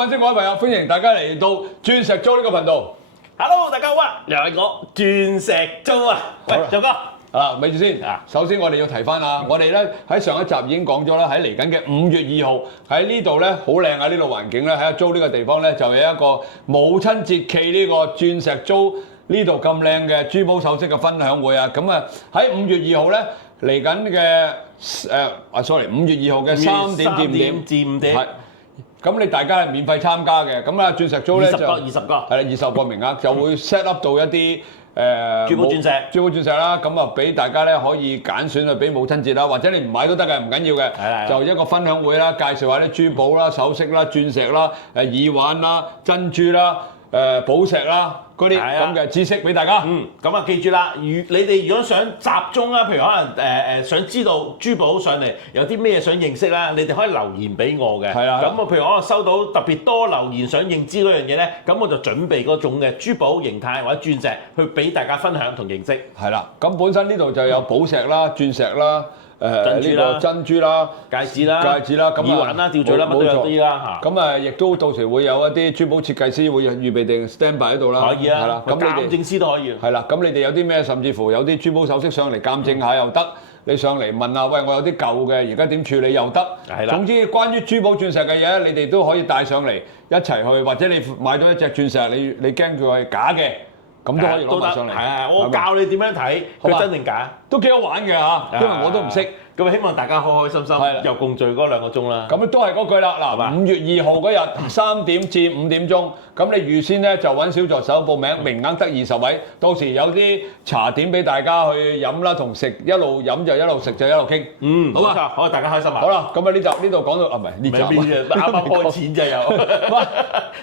粉絲、各位朋友，歡迎大家嚟到鑽石租呢個頻道。Hello， 大家好啊！又係我鑽石租啊！喂，做哥。咪住先啊！首先我哋要提翻啊，我哋咧喺上一集已經講咗啦，喺嚟緊嘅5月2號喺呢度咧好靚啊！呢度環境咧喺阿租呢個地方咧就有一個母親節暨呢個鑽石租呢度咁靚嘅珠寶首飾嘅分享會啊！咁啊喺5月2號咧嚟緊嘅5月2號嘅3點至5點。咁你大家係免費參加嘅，咁啊鑽石租咧就20個，係啦，20個名額就會 set up 到一啲珠寶鑽石啦，咁啊俾大家咧可以揀選啊，俾母親節啦，或者你唔買都得嘅，唔緊要嘅，係就一個分享會啦，介紹下啲珠寶啦、首飾啦、鑽石啦、耳環啦、珍珠啦、寶石啦嗰啲咁嘅知識俾大家。咁啊記住啦，你哋如果想集中啦，譬如可能想知道珠寶上嚟有啲咩想認識啦，你哋可以留言俾我嘅。係啊。咁我譬如可能收到特別多留言想認知嗰樣嘢咧，咁我就準備嗰種嘅珠寶形態或者鑽石去俾大家分享同認識。係啦，咁本身呢度就有寶石啦、鑽石啦。呢個珍珠啦、戒指啦、耳環啦、吊墜啦，乜都有啲啦嚇。咁亦都到時會有一啲珠寶設計師會預備定 standby 喺度啦。可以啊，係啦，咁鑑證師都可以。係啦，咁你哋有啲咩，甚至乎有啲珠寶首飾上嚟鑑證下又得，你上嚟問下，喂，我有啲舊嘅，而家點處理又得。係啦。總之關於珠寶鑽石嘅嘢，你哋都可以帶上嚟一齊去，或者你買到一隻鑽石，你驚佢係假嘅，咁都可以攞埋上嚟。係，我教你點樣睇佢真定假，都幾好玩嘅嚇，因為我都唔識。咁希望大家開開心心，又共聚嗰2個鐘啦。咁都係嗰句啦，嗱5月2號嗰日3點至5點鐘，咁你預先咧就揾小助手報名，名額得20位，到時有啲茶點俾大家去飲啦，同食一路飲就一路食就一路傾。好啊，好，大家開心啊。好啦，咁啊呢度講到唔係呢集，啱啱開錢就有。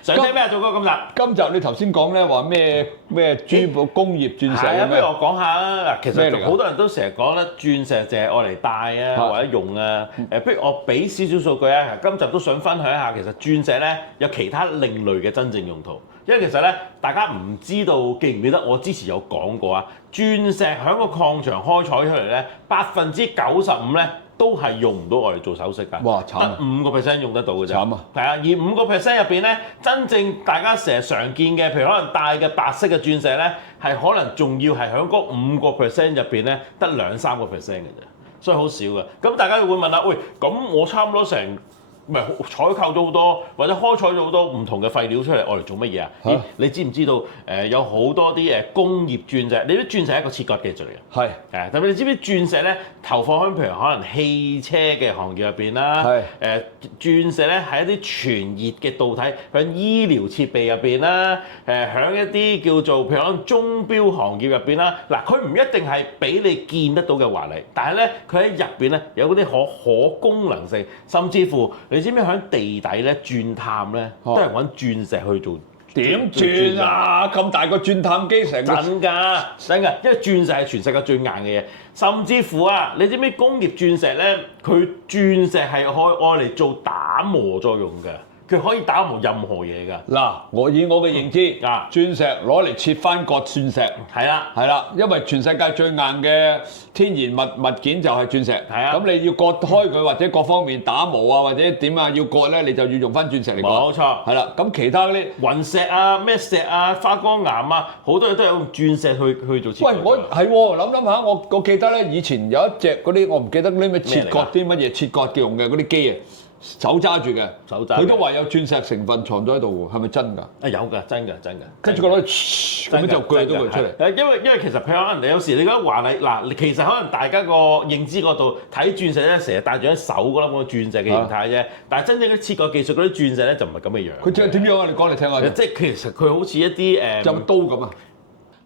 想聽咩啊？做哥今集你頭先講咧話咩珠寶工業鑽石係啊，不如咩？我講下啊。嗱，其實好多人都成日講咧，鑽石就係愛嚟戴啊，或者用啊。不如我俾少少數據啊。今集都想分享一下，其實鑽石咧有其他另類嘅真正用途。因為其實咧，大家唔知道記唔記得我之前有講過啊？鑽石喺個礦場開採出嚟咧，95%咧都係用唔到我嚟做首飾㗎。哇，慘啊！得5%用得到㗎啫。慘啊！係啊，而5%入邊咧，真正大家成日常見嘅，譬如可能戴嘅白色嘅鑽石咧，係可能仲要係喺嗰5%入邊咧，得2-3%嘅啫，所以好少嘅。咁大家會問啦，喂，咁我差唔多成採購咗好多，或者開採咗好多唔同嘅廢料出嚟，我嚟做乜嘢啊？咦，你知唔知道有好多啲工業鑽石？你啲鑽石係一個切割技術嚟嘅。係。特別你知唔知鑽石咧投放喺譬如可能汽車嘅行業入邊啦？係。鑽石咧係一啲傳熱嘅導體，喺醫療設備入邊啦，喺一啲叫做譬如可能鐘錶行業入邊啦。嗱，佢唔一定係俾你見得到嘅華麗，但係咧佢喺入邊咧有嗰啲可功能性，甚至乎你知唔知喺地底咧鑽探咧都係揾鑽石去做？點鑽啊？咁大個鑽探機成個真㗎，因為鑽石係全世界最硬嘅嘢，甚至乎啊，你知唔知工業鑽石咧？佢鑽石係可以愛嚟做打磨作用嘅。佢可以打磨任何嘢㗎。嗱，以我嘅認知，鑽石攞嚟切翻割鑽石，係啦，因為全世界最硬嘅天然物件就係鑽石。係啊，咁你要割開佢或者各方面打磨啊，或者點啊，要割咧，你就要用翻鑽石嚟割。冇錯。係啦，咁其他嗰啲雲石啊、咩石啊、花崗岩啊，好多嘢都係用鑽石去做切割。喂，我係諗下，我記得咧，以前有一隻嗰啲，我唔記得嗰啲咩切割啲乜嘢切割嘅用嘅嗰啲機啊。手揸住嘅，佢都話有鑽石成分藏咗喺度喎，係咪真㗎？有㗎，真㗎。跟住佢攞咁就鋸到佢出嚟。因為其實譬如可能你有時你覺得華麗嗱，其實可能大家個認知嗰度睇鑽石咧，成日戴住喺手嗰粒咁嘅鑽石嘅形態啫。但係真正嘅切割技術嗰啲鑽石咧就唔係咁嘅樣。佢點樣啊？你講嚟聽下。即係其實佢好似一啲就刀咁啊！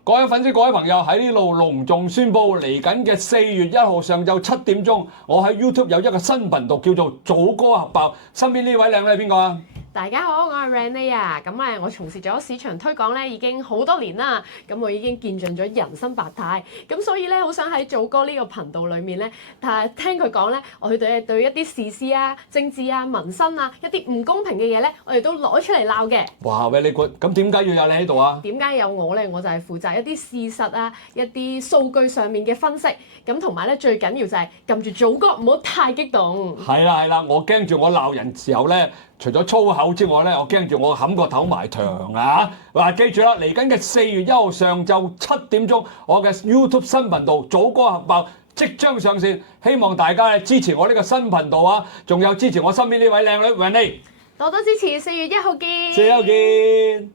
各位粉絲、各位朋友喺呢度隆重宣佈，嚟緊嘅4月1號上晝7點鐘，我喺 YouTube 有一個新頻道叫做祖哥核爆。身邊呢位靚女係邊個啊？大家好，我係 Renee 啊，咁我從事咗市場推廣咧已經好多年啦，咁我已經見盡咗人生百態，咁所以咧好想喺祖哥呢個頻道裏面咧，但係聽佢講咧，我哋對一啲時事啊、政治啊、民生啊一啲唔公平嘅嘢咧，我哋都攞出嚟鬧嘅。哇！very good，咁點解要有你喺度啊？點解有我咧？我就係負責一啲事實啊、一啲數據上面嘅分析，咁同埋咧最緊要就係撳住祖哥唔好太激動。係啦，我驚住我鬧人時候咧。除咗粗口之外咧，我驚住我冚個頭埋牆啊！嗱，記住啦，嚟緊嘅4月1號上晝7點鐘，我嘅 YouTube 新頻道早歌核爆即將上線，希望大家咧支持我呢個新頻道啊！仲有支持我身邊呢位靚女 Renee，多多支持，4月1號見。4月1號見。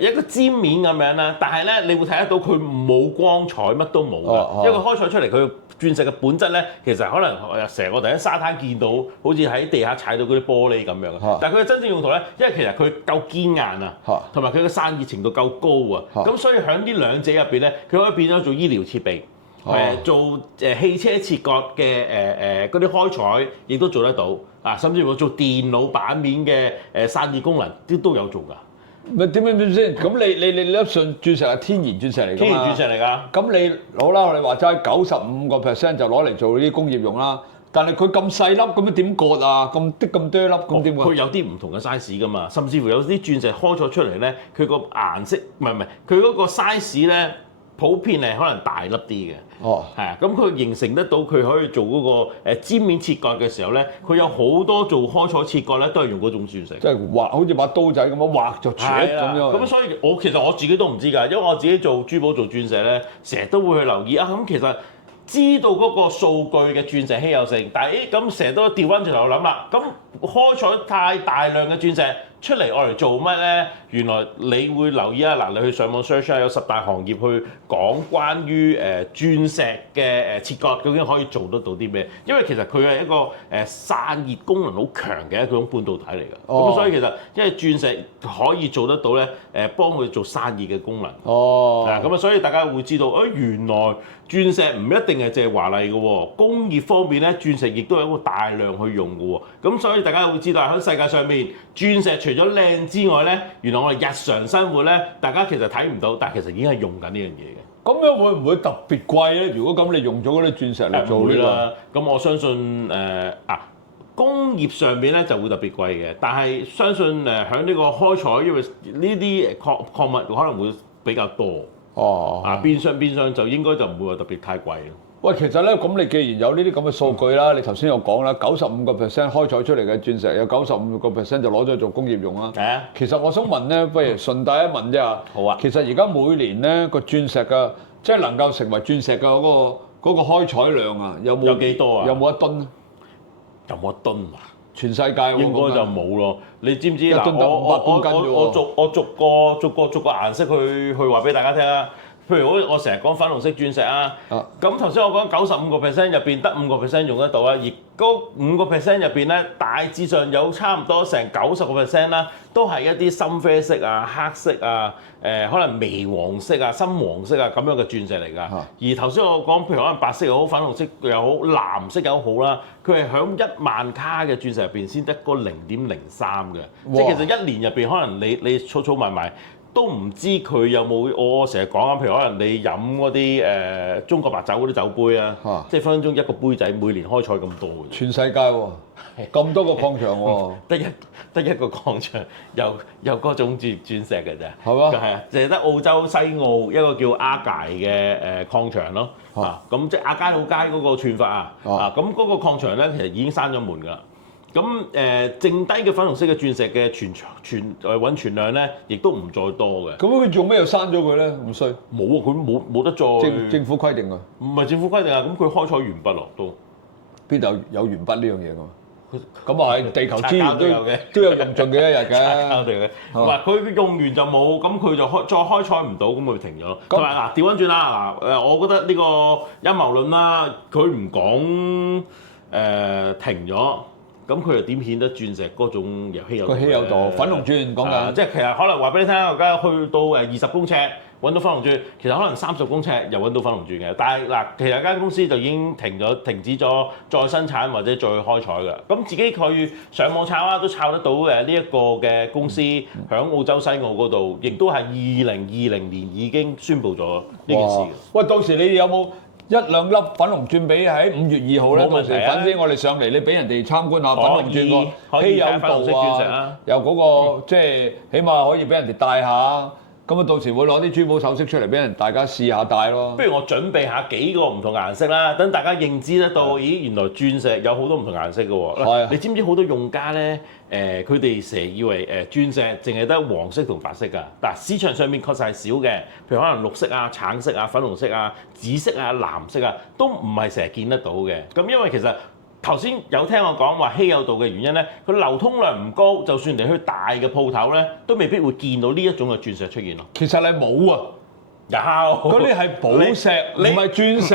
一個尖面咁樣啦，但係咧你會睇得到佢冇光彩，乜都冇㗎。因為佢開採出嚟，佢鑽石嘅本質咧，其實可能成個第一沙灘見到，好似喺地下踩到嗰啲玻璃咁樣。但係佢嘅真正用途咧，因為其實佢夠堅硬啊，同埋佢嘅散熱程度夠高啊，咁所以喺呢兩者入邊咧，佢可以變咗做醫療設備，做汽車切割嘅嗰啲開採，亦都做得到啊，甚至乎做電腦版面嘅散熱功能都有做㗎。咪點先？咁你粒信鑽石係天然鑽石嚟㗎嘛？天然鑽石嚟㗎。咁你好啦，我哋話齋95%就攞嚟做呢啲工業用啦。但係佢咁細粒，咁樣點割啊？咁多粒，咁點？佢有啲唔同嘅 size 㗎嘛，甚至乎有啲鑽石開咗出嚟咧，佢個顏色唔係，佢嗰個 size 咧，普遍係可能大粒啲嘅。哦，係啊，咁佢形成得到佢可以做嗰個尖面切割嘅時候咧，佢有好多做開採切割咧，都係用嗰種鑽石。即係劃，好似把刀仔咁樣劃就切咁樣。咁所以其實我自己都唔知㗎，因為我自己做珠寶做鑽石咧，成日都會去留意啊。咁其實知道嗰個數據嘅鑽石稀有性，但係咁成日都調翻轉頭諗啦，咁開採太大量嘅鑽石出嚟愛嚟做乜咧？原來你會留意啊！嗱，你去上網 search 有10大行業去講關於鑽石嘅切割究竟可以做得到啲咩？因為其實佢係一個散熱功能好強嘅一種半導體嚟㗎。咁所以其實因為鑽石可以做得到咧，幫佢做散熱嘅功能。咁啊，所以大家會知道，原來鑽石唔一定係淨係華麗嘅喎，工業方面咧，鑽石亦都有一個大量去用嘅喎。咁所以大家會知道喺世界上面，鑽石除咗靚之外咧，原來我哋日常生活咧，大家其實睇唔到，但係其實已經係用緊呢樣嘢嘅。咁樣會唔會特別貴咧？如果咁你用咗嗰啲鑽石嚟做呢個，咁我相信工業上邊咧就會特別貴嘅，但係相信喺呢個開採，因為呢啲礦物可能會比較多。變相就應該就唔會話特別太貴咯。喂，其實咧，咁你既然有呢啲咁嘅數據啦，你頭先有講啦，95% 開採出嚟嘅鑽石有95% 就攞咗做工業用啦。係啊。其實我想問咧，不如順帶一問啫。好啊。其實而家每年咧個鑽石嘅，即係能夠成為鑽石嘅嗰個開採量啊，有幾多啊？有冇一噸？有冇一噸啊？全世界應該就冇咯。你知唔知嗱？我逐個顏色去話俾大家聽啊。譬如我成日講粉紅色鑽石啊，咁頭先我講95%入邊得5% 用得到啊，而嗰5% 入邊咧，大致上有差唔多成90% 啦，都係一啲深啡色啊、黑色啊、可能微黃色啊、深黃色啊咁樣嘅鑽石嚟㗎。而頭先我講，譬如可能白色又好、粉紅色又好、藍色又好啦，佢係響10000卡嘅鑽石入邊先得個0.03嘅，即係其實一年入邊可能你儲埋埋。都唔知佢有冇，我成日講啊，譬如可能你飲嗰啲中國白酒嗰啲酒杯啊，即係分分鐘一個杯仔每年開採咁多嘅。全世界喎，咁多個礦場喎，得一個礦場有嗰種鑽石嘅啫，係嘛？係啊，淨係得澳洲西澳一個叫阿佳嘅礦場咯。咁即係亞皆老街嗰個串法啊。咁嗰個礦場咧其實已經閂咗門㗎啦。咁剩低嘅粉紅色嘅鑽石嘅蘊存量咧，亦都唔再多嘅。咁佢做咩又刪咗佢咧？唔衰。冇啊，佢冇得再。政府規定啊？唔係政府規定啊，咁佢開採完畢咯都。邊度有完畢呢樣嘢㗎？咁啊係，地球資源都有用盡嘅一日嘅。唔係佢用完就冇，咁佢就再開採唔到，咁佢停咗咯。同埋嗱，調翻轉啦，我覺得呢個陰謀論啦，佢唔講停咗。咁佢又點顯得鑽石嗰種稀有度？個稀有度，粉紅鑽講緊，即係其實可能話俾你聽，而家去到20公尺揾到粉紅鑽，其實可能30公尺又揾到粉紅鑽嘅。但係嗱，其實間公司就已經停止咗再生產或者再開採㗎。咁自己佢上網抄啦，都抄得到呢一個嘅公司喺澳洲西澳嗰度，亦都係2020年已經宣布咗呢件事。喂，到時你哋有冇1-2粒粉紅鑽俾喺5月2號咧？到時反正我哋上嚟，你俾人哋參觀下粉紅鑽個稀有度啊，又嗰個即係起碼可以俾人哋戴下。咁啊到時會攞啲珠寶首飾出嚟俾人大家試下戴咯。不如我準備下幾個唔同顏色啦，等大家認知得到，咦原來鑽石有好多唔同顏色嘅喎。係啊你知唔知好多用家咧？佢哋成日以為鑽石淨係得黃色同白色㗎。嗱，市場上面確實係少嘅，譬如可能綠色啊、橙色啊、粉紅色啊、紫色啊、藍色啊，都唔係成日見得到嘅。咁因為其實頭先有聽我講話稀有度嘅原因咧，佢流通量唔高，就算你去大嘅鋪頭咧，都未必會見到呢一種嘅鑽石出現咯。其實你冇啊，有嗰啲係寶石，唔係鑽石，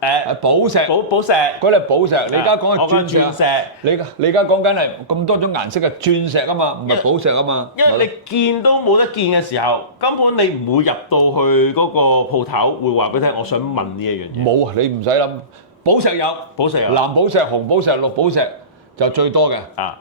係寶石。寶石。嗰啲係寶石，你而家講係鑽石。我講鑽石。你而家講緊係咁多種顏色嘅鑽石啊嘛，唔係寶石啊嘛。因為你見都冇得見嘅時候，根本你唔會入到去嗰個鋪頭，會話俾你聽，我想問呢一樣嘢。冇啊，你唔使諗，寶石有，寶石有藍寶石、紅寶石、綠寶石就最多嘅。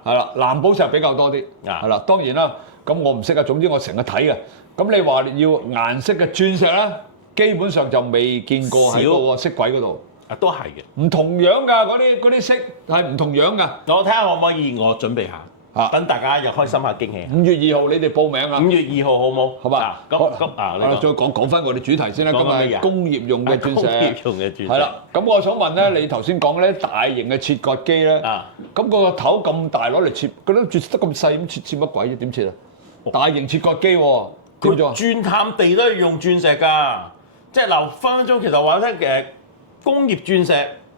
係啦，藍寶石比較多啲。係啦，當然啦，咁我唔識啊，總之我成日睇嘅。咁你話要顏色嘅鑽石咧，基本上就未見過喺嗰個飾櫃嗰度。都係嘅，唔同樣㗎，嗰啲色係唔同樣㗎。我睇下可唔可以我準備下，等大家又開心下驚喜。5月2號你哋報名啊！ 5月2號好冇？好嘛？咁再講翻我哋主題先啦。咁係工業用嘅鑽石。工業用嘅鑽石。係啦，咁我想問咧，你頭先講咧大型嘅切割機咧，咁個頭咁大攞嚟切，嗰啲鑽石得咁細，咁切乜鬼啫？點切啊？大型切割機喎，點做啊？鑽探地都係用鑽石㗎，即係嗱分分鐘其實話咧工業鑽石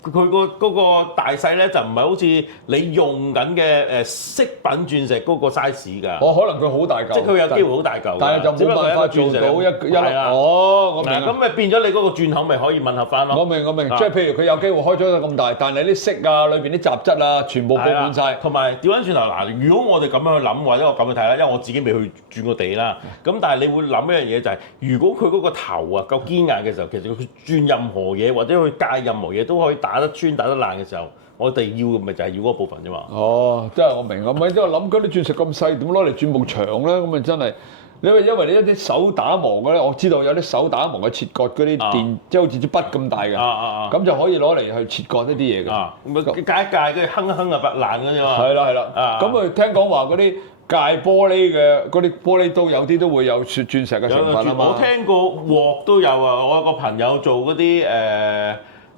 佢嗰個大細咧就唔係好似你用緊嘅飾品鑽石嗰個 size 㗎。可能佢好大嚿，即係佢有機會好大嚿，但係就冇辦法做到一粒。我明。咁咪變咗你嗰個鑽口咪可以吻合翻咯。我明，即係譬如佢有機會開咗咁大，但係啲色啊、裏邊啲雜質啊，全部佈滿晒。同埋調翻轉頭嗱，如果我哋咁樣去諗，或者我咁樣睇啦，因為我自己未去轉過地啦。咁但係你會諗一樣嘢就係，如果佢嗰個頭啊夠堅硬嘅時候，其實佢轉任何嘢或者去戒任何嘢都可以打得穿、打得爛嘅時候，我哋要咪就係要嗰部分啫嘛。即係我明咁，即係諗嗰啲鑽石咁細，點攞嚟轉木牆咧？咁啊真係，因為你一啲手打磨嘅咧，我知道有啲手打磨嘅切割嗰啲電，即係好似支筆咁大嘅，咁就可以攞嚟去切割一啲嘢嘅。咁啊戒一戒，跟住哼啊拔爛嘅啫嘛。係啦。咁啊聽講話嗰啲戒玻璃嘅嗰啲玻璃都有啲都會有鑽石嘅成分啊嘛。我聽過鑊都有啊，我有個朋友做嗰啲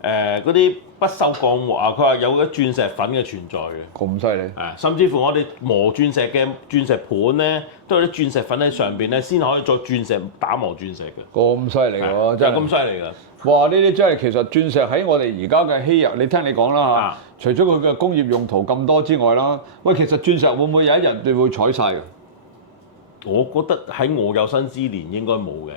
嗰啲不鏽鋼鑊啊，佢話有嗰鑽石粉嘅存在嘅。咁犀利！甚至乎我哋磨鑽石嘅鑽石盤咧，都有啲鑽石粉喺上邊咧，先可以再鑽石打磨鑽石嘅。咁犀利喎！真係咁犀利㗎！哇！呢啲真係其實鑽石喺我哋而家嘅稀有，你聽你講啦嚇。除咗佢嘅工業用途咁多之外啦，喂，其實鑽石會唔會有一日你會採晒㗎？我覺得喺我有生之年應該冇嘅。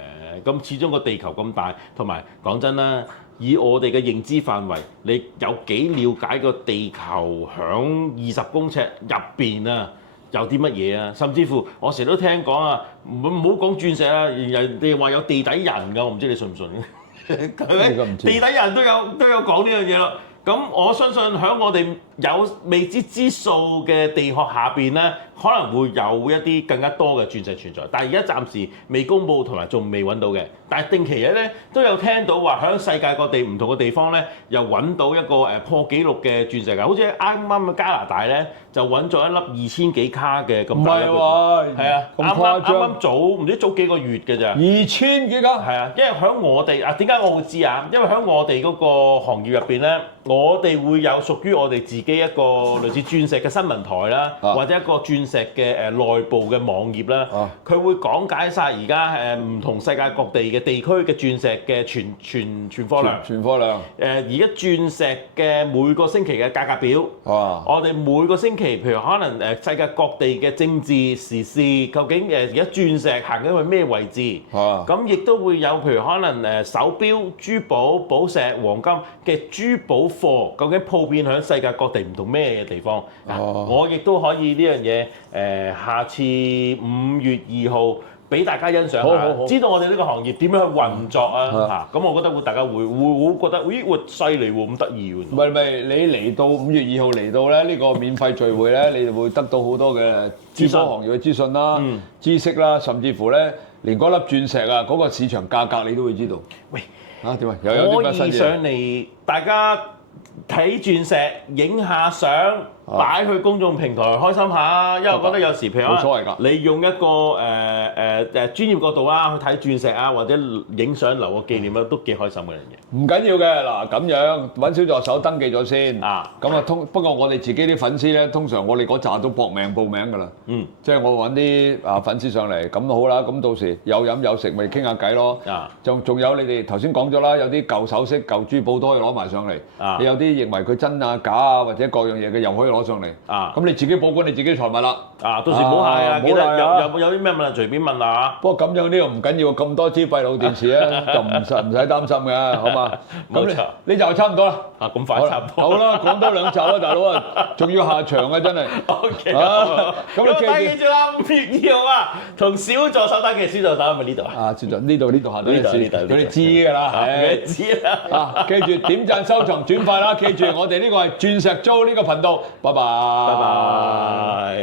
咁始終個地球咁大，同埋講真啦，以我哋嘅認知範圍，你有幾了解個地球響20公尺入邊啊？有啲乜嘢啊？甚至乎我成日都聽講啊，唔好講鑽石啊，人哋話有地底人㗎，我唔知你信唔信？地底人都有講呢樣嘢咯。咁我相信喺我哋有未知之數嘅地殼下邊咧，可能會有一啲更加多嘅鑽石存在，但係而家暫時未公佈同埋仲未揾到嘅。但係定期日咧都有聽到話喺世界各地唔同嘅地方咧，又揾到一個破紀錄嘅鑽石㗎，好似啱啱嘅加拿大咧就揾咗一粒2000幾卡嘅咁大粒嘅。唔係喎，係啊，啱啱早唔知早幾個月嘅咋。2000幾卡？係啊，因為喺我哋點解我會知啊？因為喺我哋嗰個行業入邊咧，我哋會有屬於我哋自己一個類似鑽石嘅新聞台啦，或者一個鑽石嘅內部嘅網頁啦，佢會講解晒而家唔同世界各地嘅地區嘅鑽石嘅存貨量。存貨量。而家鑽石嘅每個星期嘅價格表。我哋每個星期，譬如可能世界各地嘅政治時事，究竟而家鑽石行緊去咩位置？咁亦都會有譬如可能手錶、珠寶、寶石、黃金嘅珠寶貨，究竟普遍響世界各地唔同咩嘅地方？我亦都可以呢樣嘢下次5月2號俾大家欣賞下，知道我哋呢個行業點樣去運作啊！咁我覺得大家會覺得咦，犀利喎，咁得意喎！唔係，你嚟到5月2號嚟到咧呢個免費聚會咧，你就會得到好多嘅珠寶行業嘅資訊啦、知識啦，甚至乎咧連嗰粒鑽石啊嗰個市場價格你都會知道。喂，點啊？有啲乜新嘢？可以上嚟大家睇鑽石，影下相，擺去公眾平台開心下，因為我覺得有時譬如冇所謂㗎你用一個專業角度啊去睇鑽石啊，或者影相留個紀念啊，都幾開心嘅樣嘢。唔緊要嘅嗱，咁樣揾小助手登記咗先啊。咁啊不過我哋自己啲粉絲咧，通常我哋嗰扎都搏命報名㗎啦。即係我揾啲粉絲上嚟，咁好啦。咁到時有飲有食，咪傾下偈咯。仲有你哋頭先講咗啦，有啲舊首飾、舊珠寶都可以攞埋上嚟。你有啲認為佢真啊假啊，或者各樣嘢嘅又可以攞上嚟。咁你自己保管你自己財物啦。到時唔好嗌啊！記得有啲咩問題隨便問下。不過咁樣呢個唔緊要，咁多支閉路電視咧就唔使擔心嘅，好嘛？冇錯，呢集差唔多啦。咁快差唔多。好啦，講多2集啦，大佬啊，仲要下場啊，真係。OK。咁你記住啦，5月2號啊，同小助手登記，小助手係咪呢度啊？小助手呢度下底呢度，佢哋知㗎啦，佢知啦。記住點讚、收藏、轉發啦！記住我哋呢個係鑽石租呢個頻道，拜拜。拜拜。